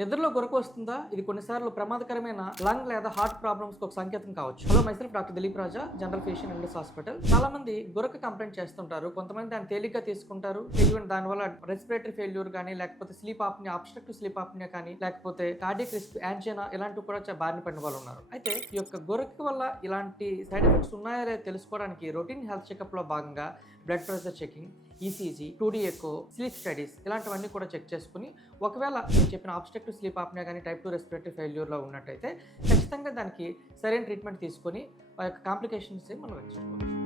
నిద్రలో గురక వస్తుందా? ఇది కొన్నిసార్లు ప్రమాదకరమైన లంగ్ లేదా హార్ట్ ప్రాబ్లమ్స్ ఒక సంకేతం కావచ్చు. Hello myself doctor Dilip Raja, general physician and hospital. చాలా మంది గురక కంప్లైంట్ చేస్తుంటారు. కొంతమంది దాన్ని తేలిగ్గా తీసుకుంటారు. ఈవెన్ దానివల్ల రెస్పిరేటరీ ఫెయిల్యూర్ కానీ, లేకపోతే sleep apnoea, obstructive sleep apnoea కానీ, లేకపోతే కార్డియక్ రిస్క్, యాంజినా ఇలాంటివి కూడా బారిన పడిన వాళ్ళు ఉన్నారు. అయితే ఈ యొక్క గురక వల్ల ఇలాంటి సైడ్ ఎఫెక్ట్స్ ఉన్నాయా లేదా తెలుసుకోవడానికి రొటీన్ హెల్త్ చెకప్ లో భాగంగా blood pressure checking, ECG, 2D echo, sleep studies ఇలాంటివన్నీ కూడా చెక్ చేసుకుని ఒకవేళ నేను చెప్పిన అబ్స్ట్రక్టివ్ స్లీప్ ఆప్నియా కానీ టైప్ 2 రెస్పిరేటరీ ఫెయిల్యూర్లో ఉన్నట్టయితే ఖచ్చితంగా దానికి సరైన ట్రీట్మెంట్ తీసుకొని ఆ యొక్క కాంప్లికేషన్స్ మనం రక్షించుకోవచ్చు.